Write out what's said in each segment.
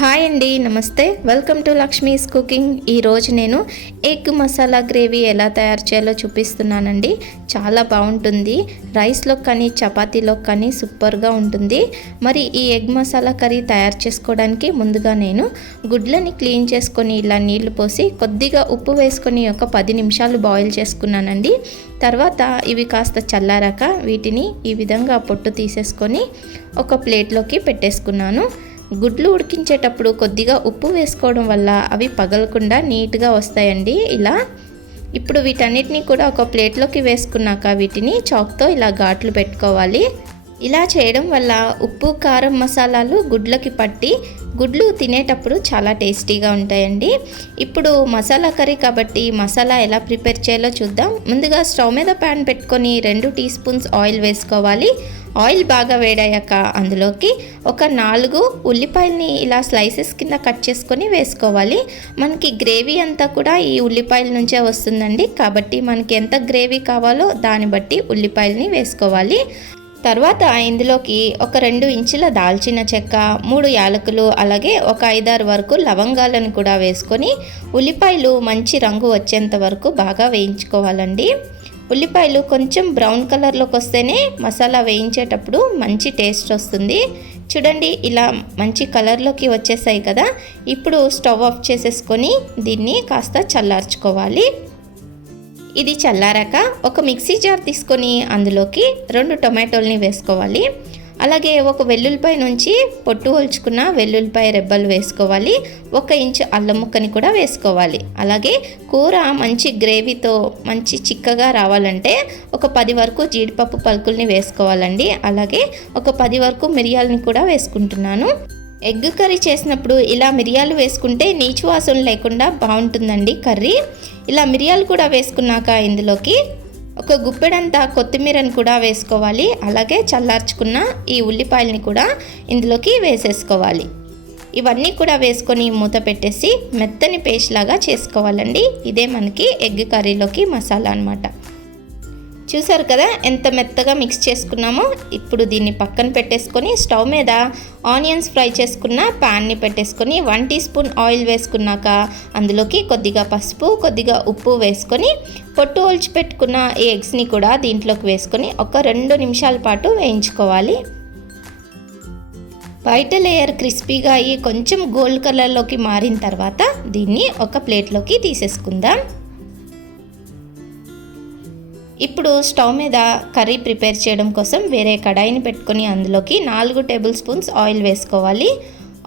Hi అండి, నమస్తే. Welcome to Lakshmi's cooking. ఈరోజు నేను ఎగ్ మసాలా గ్రేవీ ఎలా తయారు చేయాలో చూపిస్తున్నానండి. చాలా బాగుంటుంది. రైస్లో కానీ చపాతీలో కానీ సూపర్గా ఉంటుంది. మరి ఈ ఎగ్ మసాలా కర్రీ తయారు చేసుకోవడానికి ముందుగా నేను గుడ్లని క్లీన్ చేసుకొని ఇలా నీళ్లు పోసి కొద్దిగా ఉప్పు వేసుకొని ఒక 10 నిమిషాలు బాయిల్ చేసుకున్నానండి. తర్వాత ఇవి కాస్త చల్లారాక వీటిని ఈ విధంగా పొట్టు తీసేసుకొని ఒక ప్లేట్లోకి పెట్టేసుకున్నాను. గుడ్లు ఉడికించేటప్పుడు కొద్దిగా ఉప్పు వేసుకోవడం వల్ల అవి పగలకుండా నీట్గా వస్తాయండి. ఇలా ఇప్పుడు వీటన్నిటిని కూడా ఒక ప్లేట్లోకి వేసుకున్నాక వీటిని చాక్తో ఇలా ఘాట్లు పెట్టుకోవాలి. ఇలా చేయడం వల్ల ఉప్పు, కారం, మసాలాలు గుడ్లకి పట్టి గుడ్లు తినేటప్పుడు చాలా టేస్టీగా ఉంటాయండి. ఇప్పుడు మసాలా కర్రీ కాబట్టి మసాలా ఎలా ప్రిపేర్ చేయాలో చూద్దాం. ముందుగా స్టవ్ మీద ప్యాన్ పెట్టుకొని 2 టీ స్పూన్స్ ఆయిల్ వేసుకోవాలి. ఆయిల్ బాగా వేడయ్యాక అందులోకి ఒక 4 ఉల్లిపాయలని ఇలా స్లైసెస్ కింద కట్ చేసుకొని వేసుకోవాలి. మనకి గ్రేవీ అంతా కూడా ఈ ఉల్లిపాయల నుంచే వస్తుందండి. కాబట్టి మనకి ఎంత గ్రేవీ కావాలో దాన్ని బట్టి ఉల్లిపాయలని వేసుకోవాలి. తర్వాత ఇందులోకి ఒక 2 ఇంచుల దాల్చిన చెక్క, 3 యాలకులు, అలాగే ఒక 5-6 వరకు లవంగాలను కూడా వేసుకొని ఉల్లిపాయలు మంచి రంగు వచ్చేంత వరకు బాగా వేయించుకోవాలండి. ఉల్లిపాయలు కొంచెం బ్రౌన్ కలర్లోకి వస్తేనే మసాలా వేయించేటప్పుడు మంచి టేస్ట్ వస్తుంది. చూడండి, ఇలా మంచి కలర్లోకి వచ్చేసాయి కదా. ఇప్పుడు స్టవ్ ఆఫ్ చేసేసుకొని దీన్ని కాస్త చల్లార్చుకోవాలి. ఇది చల్లారాక ఒక మిక్సీ జార్ తీసుకొని అందులోకి 2 టొమాటోల్ని వేసుకోవాలి. అలాగే ఒక వెల్లుల్లిపాయ నుంచి పొట్టు ఒలుచుకున్న వెల్లుల్లిపాయ రెబ్బలు వేసుకోవాలి. 1 ఇంచు అల్లం ముక్కని కూడా వేసుకోవాలి. అలాగే కూర మంచి గ్రేవీతో మంచి చిక్కగా రావాలంటే ఒక 10 వరకు జీడిపప్పు పలుకుల్ని వేసుకోవాలండి. అలాగే ఒక 10 వరకు మిరియాలని కూడా వేసుకుంటున్నాను. ఎగ్ కర్రీ చేసినప్పుడు ఇలా మిరియాలు వేసుకుంటే నీచు వాసన లేకుండా బాగుంటుందండి కర్రీ. ఇలా మిరియాలు కూడా వేసుకున్నాక ఇందులోకి ఒక గుప్పెడంతా కొత్తిమీరని కూడా వేసుకోవాలి. అలాగే చల్లార్చుకున్న ఈ ఉల్లిపాయలని కూడా ఇందులోకి వేసేసుకోవాలి. ఇవన్నీ కూడా వేసుకొని మూత పెట్టేసి మెత్తని పేస్ట్ లాగా చేసుకోవాలండి. ఇదే మనకి ఎగ్ కర్రీలోకి మసాలా అన్నమాట. చూసారు కదా ఎంత మెత్తగా మిక్స్ చేసుకున్నామో. ఇప్పుడు దీన్ని పక్కన పెట్టేసుకొని స్టవ్ మీద ఆనియన్స్ ఫ్రై చేసుకున్న ప్యాన్ని పెట్టేసుకొని 1 టీ స్పూన్ ఆయిల్ వేసుకున్నాక అందులోకి కొద్దిగా పసుపు, కొద్దిగా ఉప్పు వేసుకొని పొట్టు ఒలిచి పెట్టుకున్న ఈ ఎగ్స్ని కూడా దీంట్లోకి వేసుకొని ఒక 2 నిమిషాల పాటు వేయించుకోవాలి. బయట లేయర్ క్రిస్పీగా అయ్యి కొంచెం గోల్డ్ కలర్లోకి మారిన తర్వాత దీన్ని ఒక ప్లేట్లోకి తీసేసుకుందాం. ఇప్పుడు స్టవ్ మీద కర్రీ ప్రిపేర్ చేయడం కోసం వేరే కడాయిని పెట్టుకొని అందులోకి 4 టేబుల్ స్పూన్స్ ఆయిల్ వేసుకోవాలి.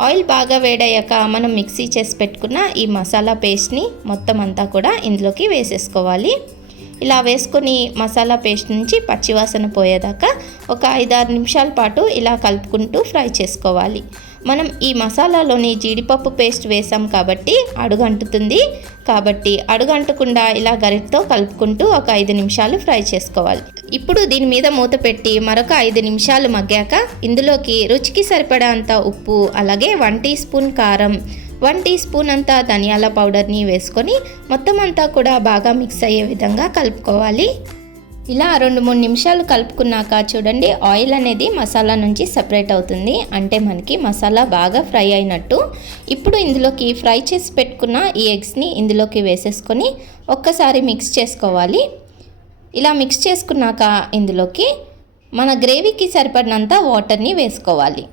ఆయిల్ బాగా వేడయ్యాక మనం మిక్సీ చేసి పెట్టుకున్న ఈ మసాలా పేస్ట్ని మొత్తం అంతా కూడా ఇందులోకి వేసేసుకోవాలి. ఇలా వేసుకొని మసాలా పేస్ట్ నుంచి పచ్చివాసన పోయేదాకా ఒక 5-6 నిమిషాల పాటు ఇలా కలుపుకుంటూ ఫ్రై చేసుకోవాలి. మనం ఈ మసాలాలోని జీడిపప్పు పేస్ట్ వేసాం కాబట్టి అడుగంటుతుంది. కాబట్టి అడుగంటకుండా ఇలా గరిటతో కలుపుకుంటూ ఒక 5 నిమిషాలు ఫ్రై చేసుకోవాలి. ఇప్పుడు దీని మీద మూత పెట్టి మరొక 5 నిమిషాలు మగ్గాక ఇందులోకి రుచికి సరిపడా అంత ఉప్పు, అలాగే 1 టీ స్పూన్ కారం, 1 టీ స్పూన్ అంతా ధనియాల పౌడర్ని వేసుకొని మొత్తం అంతా కూడా బాగా మిక్స్ అయ్యే విధంగా కలుపుకోవాలి. ఇలా 2-3 నిమిషాలు కలుపుకున్నాక చూడండి, ఆయిల్ అనేది మసాలా నుంచి సెపరేట్ అవుతుంది. అంటే మనకి మసాలా బాగా ఫ్రై అయినట్టు. ఇప్పుడు ఇందులోకి ఫ్రై చేసి పెట్టుకున్న ఈ ఎగ్స్ని ఇందులోకి వేసేసుకొని ఒక్కసారి మిక్స్ చేసుకోవాలి. ఇలా మిక్స్ చేసుకున్నాక ఇందులోకి మన గ్రేవీకి సరిపడినంత వాటర్ని వేసుకోవాలి.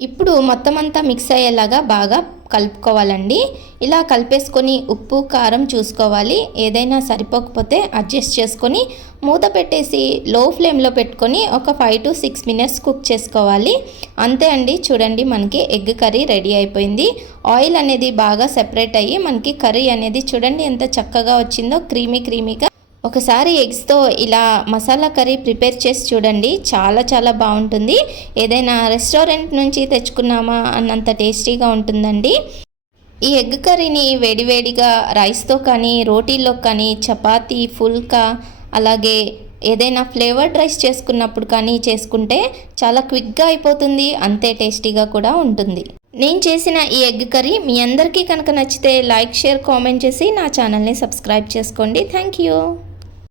ఇప్పుడు మొత్తం అంతా మిక్స్ అయ్యేలాగా బాగా కలుపుకోవాలండి. ఇలా కలిపేసుకొని ఉప్పు, కారం చూసుకోవాలి. ఏదైనా సరిపోకపోతే అడ్జస్ట్ చేసుకొని మూత పెట్టేసి లో ఫ్లేమ్లో పెట్టుకొని ఒక 5 to 6 మినిట్స్ కుక్ చేసుకోవాలి. అంతే అండి. చూడండి, మనకి ఎగ్ కర్రీ రెడీ అయిపోయింది. ఆయిల్ అనేది బాగా సెపరేట్ అయ్యి మనకి కర్రీ అనేది చూడండి ఎంత చక్కగా వచ్చిందో, క్రీమీగా. ఒకసారి ఎగ్స్తో ఇలా మసాలా కర్రీ ప్రిపేర్ చేసి చూడండి, చాలా చాలా బాగుంటుంది. ఏదైనా రెస్టారెంట్ నుంచి తెచ్చుకున్నామా అన్నంత టేస్టీగా ఉంటుందండి. ఈ ఎగ్ కర్రీని వేడివేడిగా రైస్తో కానీ, రోటీల్లో కానీ, చపాతీ, ఫుల్కా, అలాగే ఏదైనా ఫ్లేవర్డ్ రైస్ చేసుకున్నప్పుడు కానీ చేసుకుంటే చాలా క్విక్గా అయిపోతుంది. అంతే టేస్టీగా కూడా ఉంటుంది. నేను చేసిన ఈ ఎగ్ కర్రీ మీ అందరికీ కనుక నచ్చితే లైక్, షేర్, కామెంట్ చేసి నా ఛానల్ని సబ్స్క్రైబ్ చేసుకోండి. Thank you.